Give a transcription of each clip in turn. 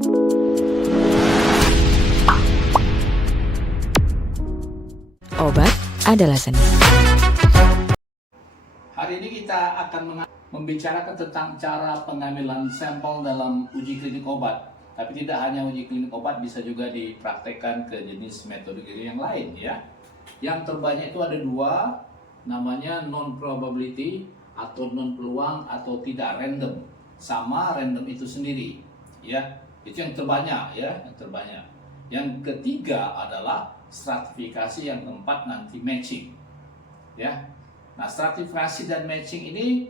Obat adalah seni. Hari ini kita akan membicarakan tentang cara pengambilan sampel dalam uji klinik obat. Tapi tidak hanya uji klinik obat, bisa juga dipraktekkan ke jenis metodologi yang lain ya. Yang terbanyak itu ada dua, namanya non-probability atau non-peluang atau tidak random. Sama random itu sendiri ya. Itu yang terbanyak ya, yang terbanyak. Yang ketiga adalah stratifikasi, yang keempat nanti matching ya. Nah, stratifikasi dan matching ini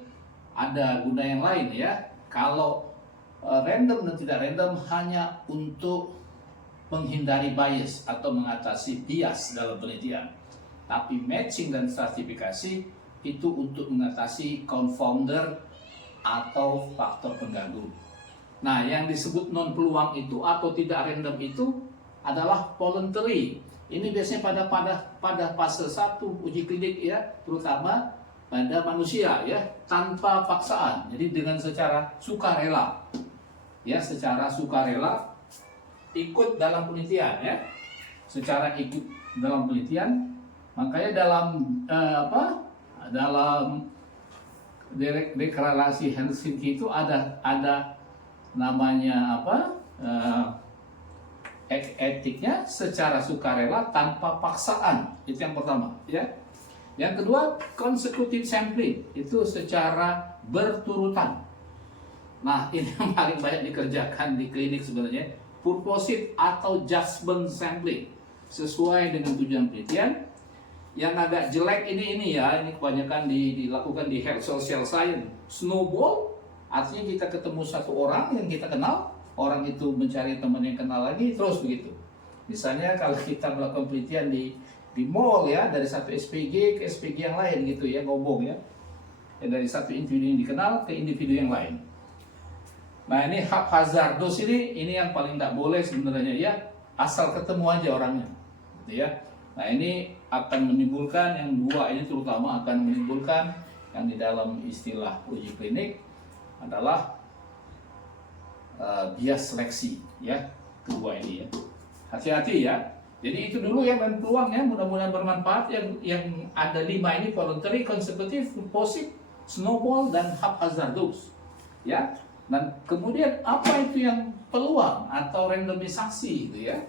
ada guna yang lain ya. Kalau random dan tidak random hanya untuk menghindari bias atau mengatasi bias dalam penelitian. Tapi matching dan stratifikasi itu untuk mengatasi confounder atau faktor pengganggu. Nah, yang disebut non peluang itu atau tidak random itu adalah voluntary. Ini biasanya pada fase 1 uji klinik ya, terutama pada manusia ya, tanpa paksaan. Jadi dengan secara sukarela. Ya, secara sukarela ikut dalam penelitian ya. Secara ikut dalam penelitian, makanya dalam deklarasi Helsinki itu ada namanya etiknya secara sukarela tanpa paksaan. Itu yang pertama ya. Yang kedua, consecutive sampling, itu secara berturutan. Nah, ini yang paling banyak dikerjakan di klinik sebenarnya, purposive atau judgment sampling sesuai dengan tujuan penelitian. Yang agak jelek ini ya, ini kebanyakan dilakukan di health social science. Snowball, artinya kita ketemu satu orang yang kita kenal, orang itu mencari teman yang kenal lagi, terus begitu. Misalnya kalau kita melakukan penelitian di mall ya, dari satu SPG ke SPG yang lain gitu ya, ngobong ya. Dari satu individu yang dikenal ke individu yang lain. Nah, ini haphazardous ini yang paling tidak boleh sebenarnya ya, asal ketemu aja orangnya gitu ya. Nah, ini akan menimbulkan, yang dua ini terutama akan menimbulkan yang di dalam istilah uji klinik adalah bias seleksi ya, kedua ini ya. Hati-hati ya. Jadi itu dulu yang dan peluangnya, mudah-mudahan bermanfaat. Yang ada 5 ini, voluntary, consecutive, purposive, snowball, dan haphazardous ya. Dan kemudian apa itu yang peluang atau randomisasi gitu ya.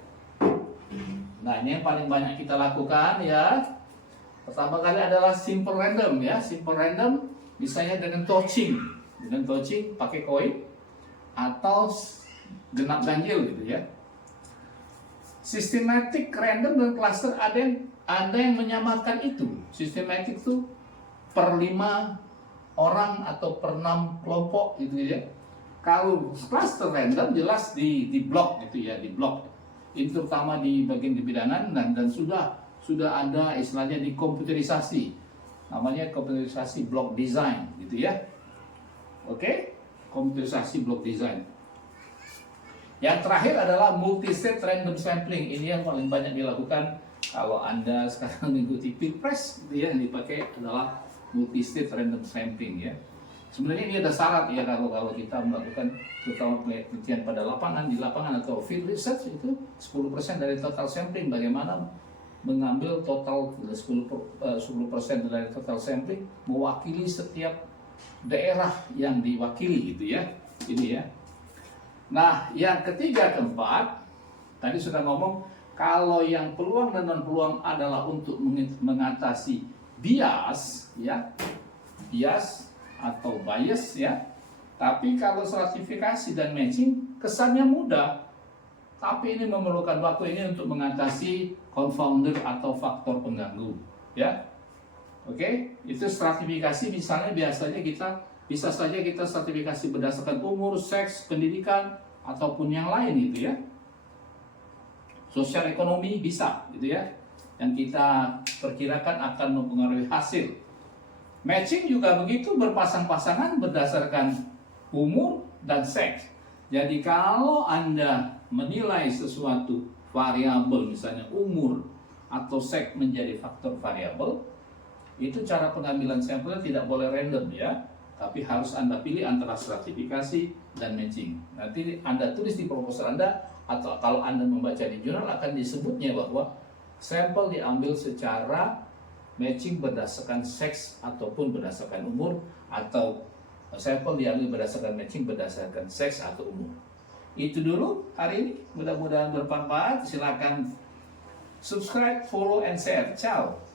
Nah, ini yang paling banyak kita lakukan ya. Pertama kali adalah simple random ya. Simple random misalnya dengan touching pakai koin atau genap ganjil gitu ya. Systematic random dan cluster ada yang menyamakan itu. Systematic itu per 5 orang atau per 6 kelompok gitu ya. Kalau cluster random jelas di blok gitu ya, di blok. Ini terutama di bagian kebidanan dan sudah ada istilahnya di komputerisasi. Namanya komputerisasi block design gitu ya. Oke? Komputerisasi block design. Yang terakhir adalah multi-state random sampling. Ini yang paling banyak dilakukan kalau Anda sekarang mengikuti Pilpres, yang dipakai adalah multi-state random sampling ya. Sebenarnya ini ada syarat ya, kalau kita melakukan terutama penelitian pada di lapangan atau field research, itu 10% dari total sampling. Bagaimana mengambil total 10% dari total sampling mewakili setiap daerah yang diwakili gitu ya. Ini ya. Nah, yang ketiga, keempat, tadi sudah ngomong kalau yang peluang dan non peluang adalah untuk mengatasi bias ya. Bias atau bias ya. Tapi kalau stratifikasi dan matching kesannya mudah. Tapi ini memerlukan waktu ini untuk mengatasi confounder atau faktor pengganggu ya. Oke, itu stratifikasi misalnya bisa saja kita stratifikasi berdasarkan umur, seks, pendidikan ataupun yang lain gitu ya. Sosial ekonomi bisa gitu ya. Yang kita perkirakan akan mempengaruhi hasil. Matching juga begitu, berpasang-pasangan berdasarkan umur dan seks. Jadi kalau Anda menilai sesuatu variabel misalnya umur atau seks menjadi faktor variabel, itu cara pengambilan sampel tidak boleh random ya, tapi harus Anda pilih antara stratifikasi dan matching. Nanti Anda tulis di proposal Anda, atau kalau Anda membaca di jurnal akan disebutnya bahwa sampel diambil secara matching berdasarkan seks ataupun berdasarkan umur, atau sampel diambil berdasarkan matching berdasarkan seks atau umur. Itu dulu hari ini, mudah-mudahan bermanfaat. Silakan subscribe, follow, and share. Ciao.